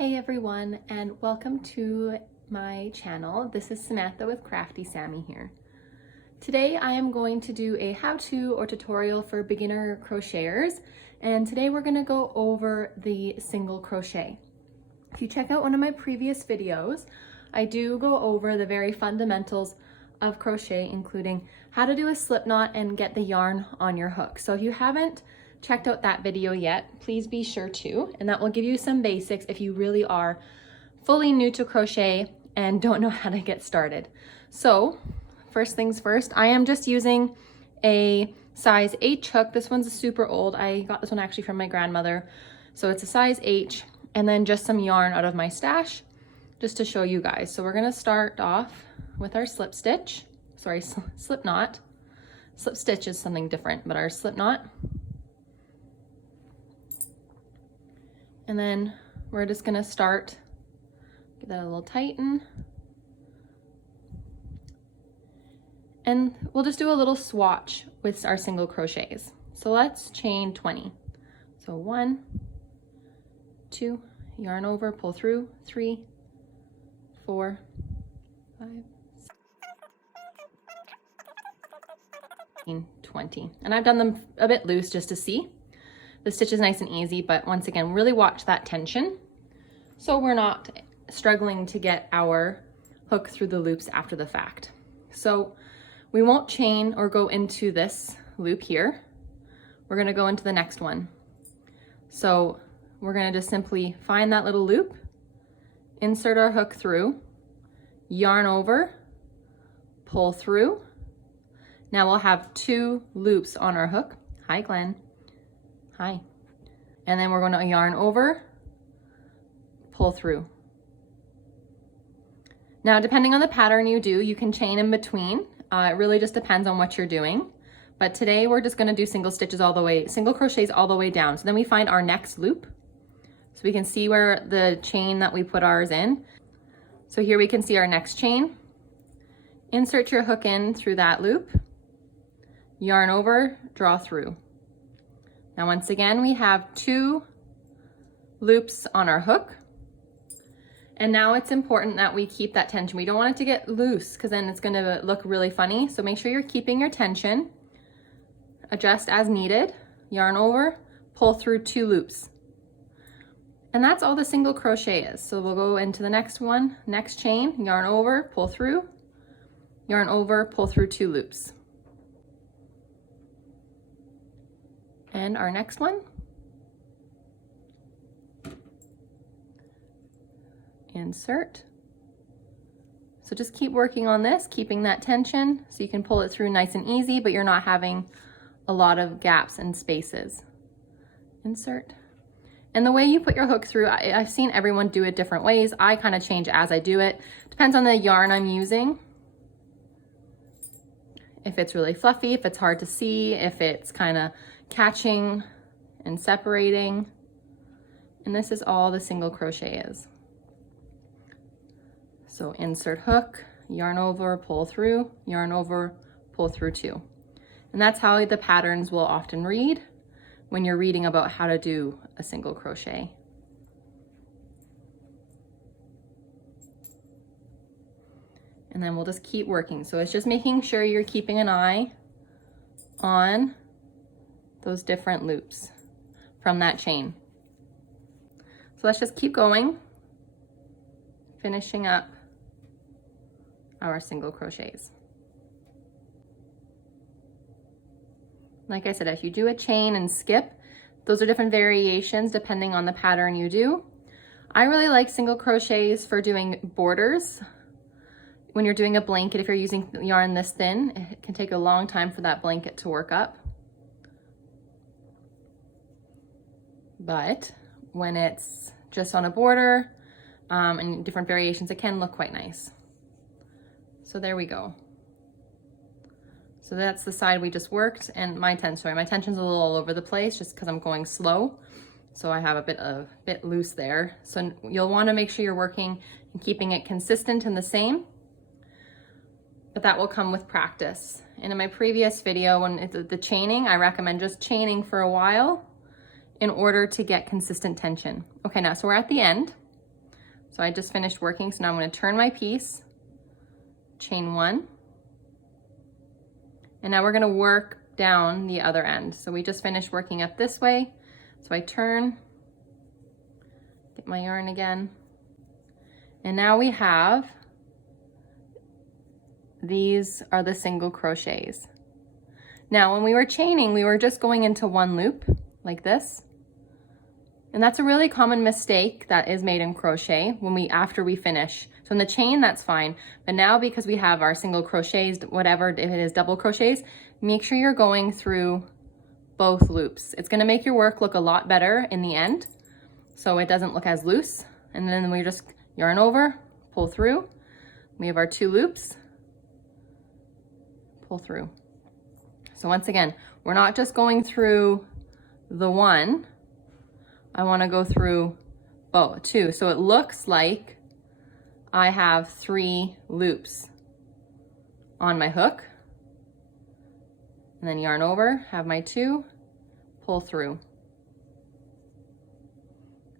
Hey everyone, and welcome to my channel. This is Samantha with Crafty Sammy here. Today I am going to do a how-to or tutorial for beginner crocheters, and today we're going to go over the single crochet. If you check out one of my previous videos, I do go over the very fundamentals of crochet, including how to do a slip knot and get the yarn on your hook. So if you haven't checked out that video yet, please be sure to, and that will give you some basics if you really are fully new to crochet and don't know how to get started. So first things first, I am just using a size H hook. This one's super old. I got this one actually from my grandmother. So it's a size H, and then just some yarn out of my stash just to show you guys. So we're gonna start off with our slip stitch, slip knot. Slip stitch is something different, but our slip knot. And then we're just gonna start, give that a little tighten. And we'll just do a little swatch with our single crochets. So let's chain 20. So 1, 2, yarn over, pull through, 3, 4, 5, 6, 20. And I've done them a bit loose just to see. The stitch is nice and easy, but once again, really watch that tension so we're not struggling to get our hook through the loops after the fact. So we won't chain or go into this loop here. We're gonna go into the next one. So we're gonna just simply find that little loop, insert our hook through, yarn over, pull through. Now we'll have 2 loops on our hook. Hi, Glenn. Hi. And then we're going to yarn over, pull through. Now, depending on the pattern you do, you can chain in between. It really just depends on what you're doing. But today we're just going to do single crochets all the way down. So then we find our next loop. So we can see where the chain that we put ours in. So here we can see our next chain. Insert your hook in through that loop, yarn over, draw through. Now, once again, we have 2 loops on our hook. And now it's important that we keep that tension. We don't want it to get loose because then it's gonna look really funny. So make sure you're keeping your tension. Adjust as needed, yarn over, pull through 2 loops. And that's all the single crochet is. So we'll go into the next one, next chain, yarn over, pull through, yarn over, pull through 2 loops. And our next one, insert. So just keep working on this, keeping that tension so you can pull it through nice and easy, but you're not having a lot of gaps and spaces. Insert. And the way you put your hook through, I've seen everyone do it different ways. I kind of change as I do it. Depends on the yarn I'm using. If it's really fluffy, if it's hard to see, if it's kind of catching and separating. And this is all the single crochet is. So insert hook, yarn over, pull through, yarn over, pull through 2. And that's how the patterns will often read when you're reading about how to do a single crochet. And then we'll just keep working. So it's just making sure you're keeping an eye on those different loops from that chain. So let's just keep going, finishing up our single crochets. Like I said, if you do a chain and skip, those are different variations depending on the pattern you do. I really like single crochets for doing borders. When you're doing a blanket, if you're using yarn this thin, it can take a long time for that blanket to work up. But when it's just on a border and different variations, it can look quite nice. So there we go. So that's the side we just worked, and my tension's a little all over the place just because I'm going slow. So I have a bit loose there. So you'll want to make sure you're working and keeping it consistent and the same, but that will come with practice. And in my previous video, when it's the chaining, I recommend just chaining for a while in order to get consistent tension. Okay, now, so we're at the end. So I just finished working, so now I'm going to turn my piece, chain 1, and now we're going to work down the other end. So we just finished working up this way, so I turn, get my yarn again, and now we have, these are the single crochets. Now when we were chaining, we were just going into one loop like this. And that's a really common mistake that is made in crochet after we finish. So in the chain, that's fine. But now because we have our single crochets, whatever, if it is double crochets, make sure you're going through both loops. It's gonna make your work look a lot better in the end, so it doesn't look as loose. And then we just yarn over, pull through. We have our 2 loops, pull through. So once again, we're not just going through the one, I want to go through both, 2. So it looks like I have 3 loops on my hook, and then yarn over, have my 2, pull through.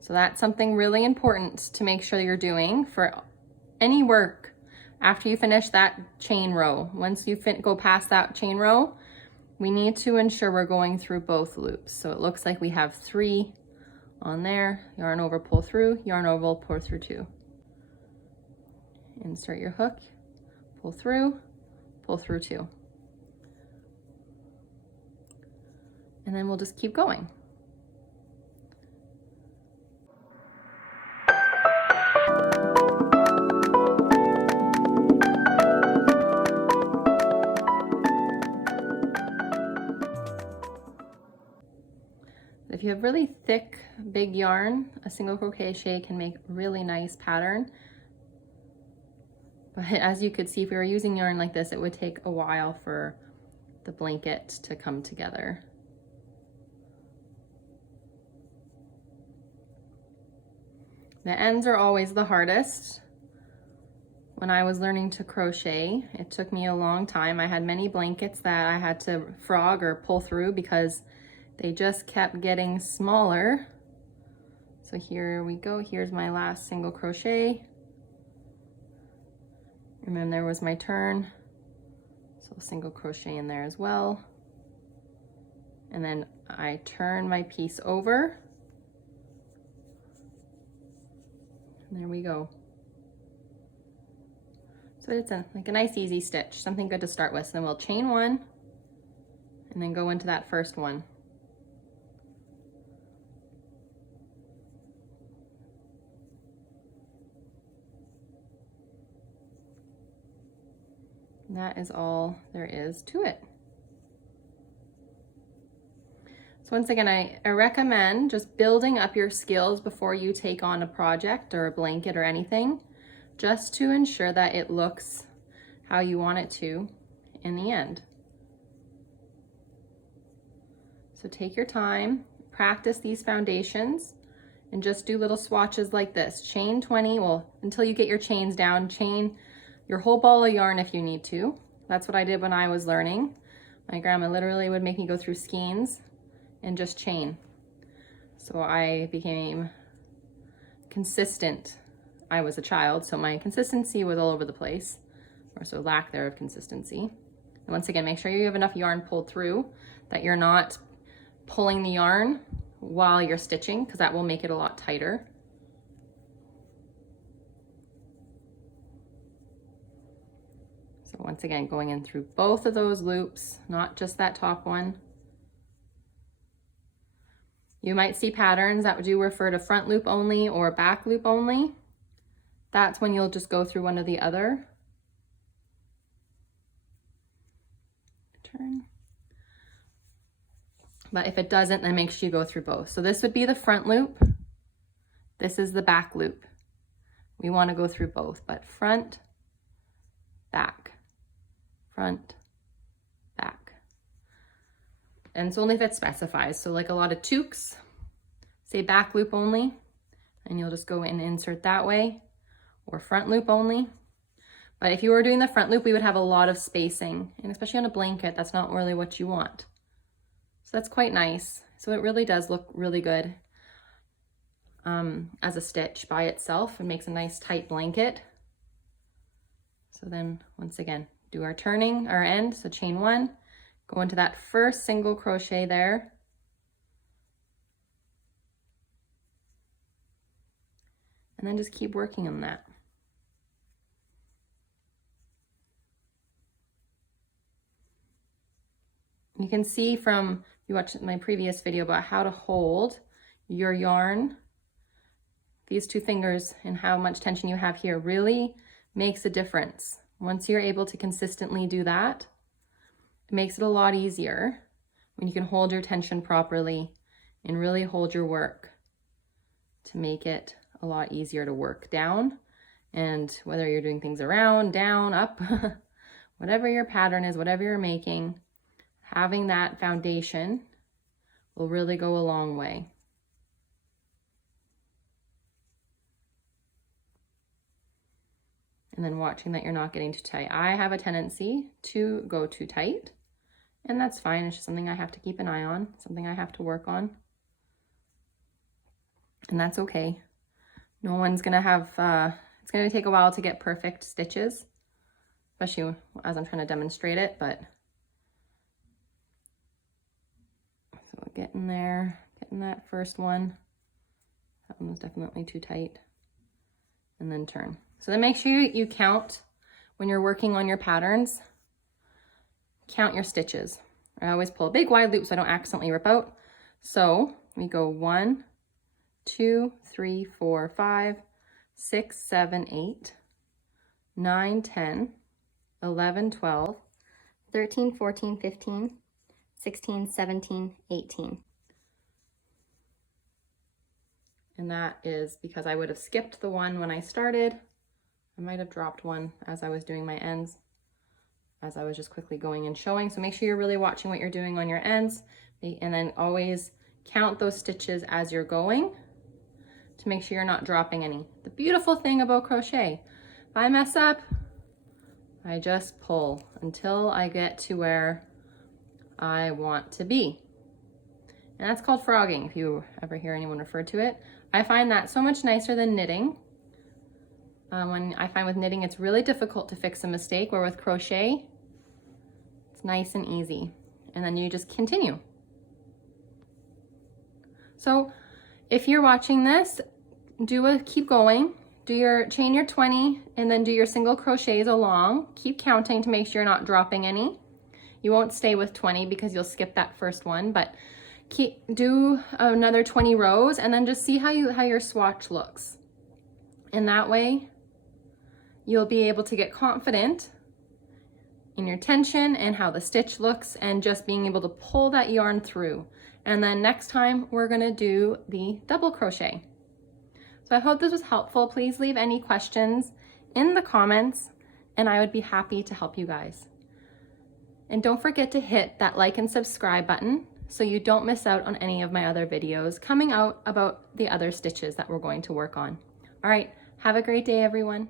So that's something really important to make sure you're doing for any work after you finish that chain row. Once you go past that chain row, we need to ensure we're going through both loops. So it looks like we have 3 on there, yarn over, pull through, yarn over, pull through 2. Insert your hook, pull through 2. And then we'll just keep going. If you have really thick, big yarn, a single crochet can make a really nice pattern. But as you could see, if we were using yarn like this, it would take a while for the blanket to come together. The ends are always the hardest. When I was learning to crochet, it took me a long time. I had many blankets that I had to frog or pull through because they just kept getting smaller. So here we go. Here's my last single crochet. And then there was my turn. So single crochet in there as well. And then I turn my piece over. And there we go. So it's like a nice easy stitch, something good to start with. So then we'll chain 1 and then go into that first one. And that is all there is to it. So once again, I recommend just building up your skills before you take on a project or a blanket or anything, just to ensure that it looks how you want it to in the end. So take your time, practice these foundations, and just do little swatches like this. Chain 20, well, until you get your chains down, chain your whole ball of yarn if you need to. That's what I did when I was learning. My grandma literally would make me go through skeins and just chain. So I became consistent. I was a child, so my consistency was all over the place, or so lack there of consistency. And once again, make sure you have enough yarn pulled through, that you're not pulling the yarn while you're stitching, because that will make it a lot tighter. So once again, going in through both of those loops, not just that top one. You might see patterns that do refer to front loop only or back loop only. That's when you'll just go through one or the other. Turn. But if it doesn't, then make sure you go through both. So this would be the front loop. This is the back loop. We want to go through both, but front, back, front, back. And it's only if it specifies. So like a lot of toques, say back loop only, and you'll just go in and insert that way, or front loop only. But if you were doing the front loop, we would have a lot of spacing, and especially on a blanket, that's not really what you want. So that's quite nice. So it really does look really good. as a stitch by itself. It makes a nice tight blanket. So then once again, do our turning, our end, so chain 1, go into that first single crochet there. And then just keep working on that. You can see from, you watched my previous video about how to hold your yarn, these 2 fingers and how much tension you have here really makes a difference. Once you're able to consistently do that, it makes it a lot easier when you can hold your tension properly and really hold your work to make it a lot easier to work down. And whether you're doing things around, down, up, whatever your pattern is, whatever you're making, having that foundation will really go a long way. And then watching that you're not getting too tight. I have a tendency to go too tight, and that's fine. It's just something I have to keep an eye on, something I have to work on. And that's okay. No one's gonna have, it's gonna take a while to get perfect stitches, especially as I'm trying to demonstrate it, but so getting there, getting that first one. That one was definitely too tight. And then turn. So then make sure you count when you're working on your patterns, count your stitches. I always pull a big wide loop so I don't accidentally rip out. So we go 1, 2, 3, 4, 5, 6, 7, 8, 9, 10, 11, 12, 13, 14, 15, 16, 17, 18. And that is because I would have skipped the one when I started. I might have dropped one as I was doing my ends, as I was just quickly going and showing. So make sure you're really watching what you're doing on your ends, and then always count those stitches as you're going to make sure you're not dropping any. The beautiful thing about crochet, if I mess up, I just pull until I get to where I want to be. And that's called frogging, if you ever hear anyone refer to it. I find that so much nicer than knitting. When I find with knitting, it's really difficult to fix a mistake, where with crochet, it's nice and easy. And then you just continue. So if you're watching this, keep going. Chain your 20 and then do your single crochets along. Keep counting to make sure you're not dropping any. You won't stay with 20 because you'll skip that first one, but do another 20 rows and then just see how your swatch looks. And that way you'll be able to get confident in your tension and how the stitch looks, and just being able to pull that yarn through. And then next time we're gonna do the double crochet. So I hope this was helpful. Please leave any questions in the comments and I would be happy to help you guys. And don't forget to hit that like and subscribe button so you don't miss out on any of my other videos coming out about the other stitches that we're going to work on. All right, have a great day, everyone.